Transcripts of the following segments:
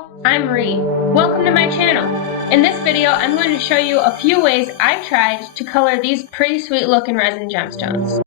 all, I'm Ree. Welcome to my channel. In this video, I'm going to show you a few ways I've tried to color these pretty sweet looking resin gemstones.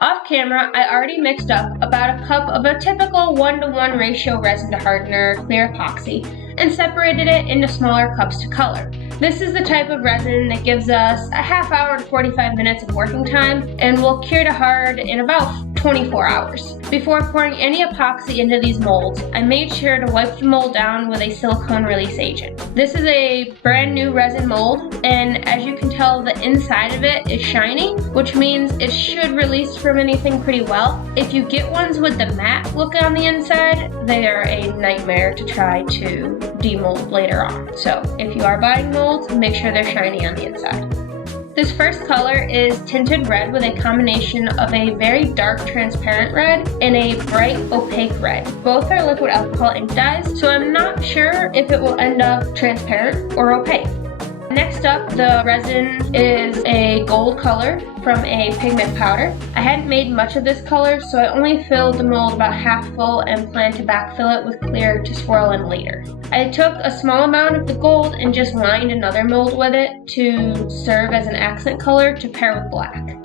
Off camera, I already mixed up about a cup of a typical 1:1 ratio resin to hardener clear epoxy and separated it into smaller cups to color. This is the type of resin that gives us a half hour to 45 minutes of working time and will cure to hard in about 24 hours. Before pouring any epoxy into these molds, I made sure to wipe the mold down with a silicone release agent. This is a brand new resin mold, and as you can tell, the inside of it is shiny, which means it should release from anything pretty well. If you get ones with the matte look on the inside, they are a nightmare to try to demold later on. So if you are buying molds, make sure they're shiny on the inside. This first color is tinted red with a combination of a very dark transparent red and a bright opaque red. Both are liquid alcohol ink dyes, so I'm not sure if it will end up transparent or opaque. Next up, the resin is a gold color from a pigment powder. I hadn't made much of this color, so I only filled the mold about half full and plan to backfill it with clear to swirl in later. I took a small amount of the gold and just lined another mold with it to serve as an accent color to pair with black.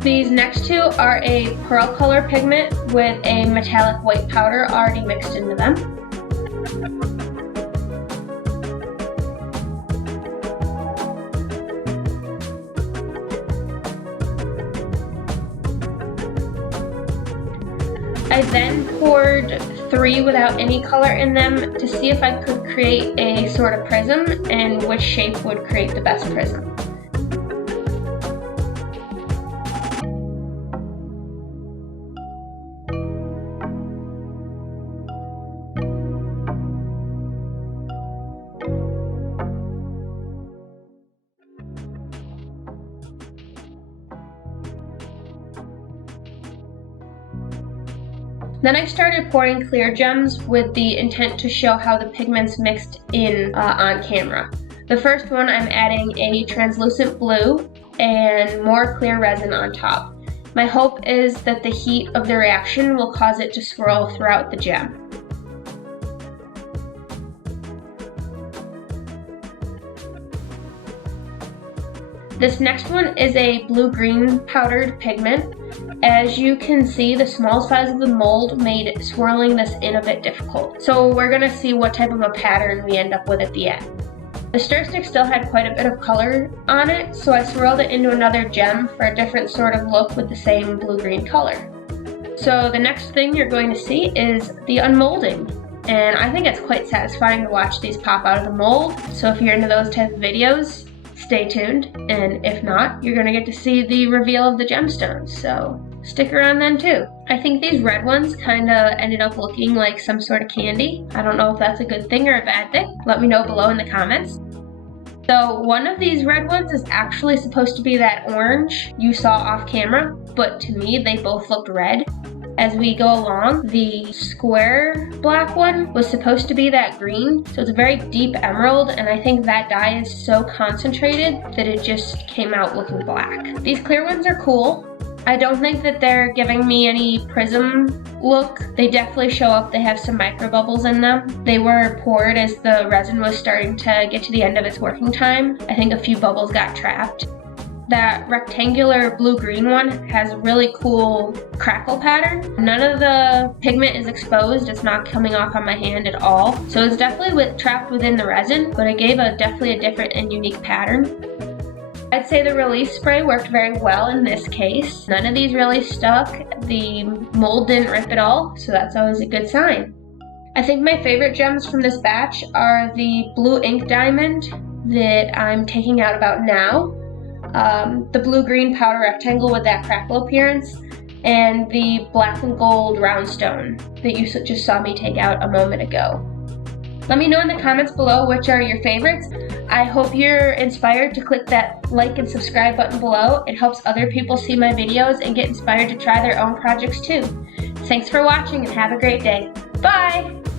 These next two are a pearl color pigment with a metallic white powder already mixed into them. I then poured 3 without any color in them to see if I could create a sort of prism and which shape would create the best prism. Then I started pouring clear gems with the intent to show how the pigments mixed in on camera. The first one, I'm adding a translucent blue and more clear resin on top. My hope is that the heat of the reaction will cause it to swirl throughout the gem. This next one is a blue-green powdered pigment. As you can see, the small size of the mold made swirling this in a bit difficult. So we're gonna see what type of a pattern we end up with at the end. The stir stick still had quite a bit of color on it, so I swirled it into another gem for a different sort of look with the same blue-green color. So the next thing you're going to see is the unmolding. And I think it's quite satisfying to watch these pop out of the mold. So if you're into those type of videos, stay tuned, and if not, you're gonna get to see the reveal of the gemstones, so stick around then too. I think these red ones kinda ended up looking like some sort of candy. I don't know if that's a good thing or a bad thing. Let me know below in the comments. So one of these red ones is actually supposed to be that orange you saw off camera, but to me they both looked red. As we go along, the square black one was supposed to be that green, so it's a very deep emerald, and I think that dye is so concentrated that it just came out looking black. These clear ones are cool. I don't think that they're giving me any prism look. They definitely show up. They have some micro bubbles in them. They were poured as the resin was starting to get to the end of its working time. I think a few bubbles got trapped. That rectangular blue-green one has a really cool crackle pattern. None of the pigment is exposed. It's not coming off on my hand at all. So it's definitely trapped within the resin, but it gave definitely a different and unique pattern. I'd say the release spray worked very well in this case. None of these really stuck. The mold didn't rip at all, so that's always a good sign. I think my favorite gems from this batch are the blue ink diamond that I'm taking out about now. The blue-green powder rectangle with that crackle appearance, and the black and gold round stone that you just saw me take out a moment ago. Let me know in the comments below which are your favorites. I hope you're inspired to click that like and subscribe button below. It helps other people see my videos and get inspired to try their own projects too. Thanks for watching and have a great day. Bye!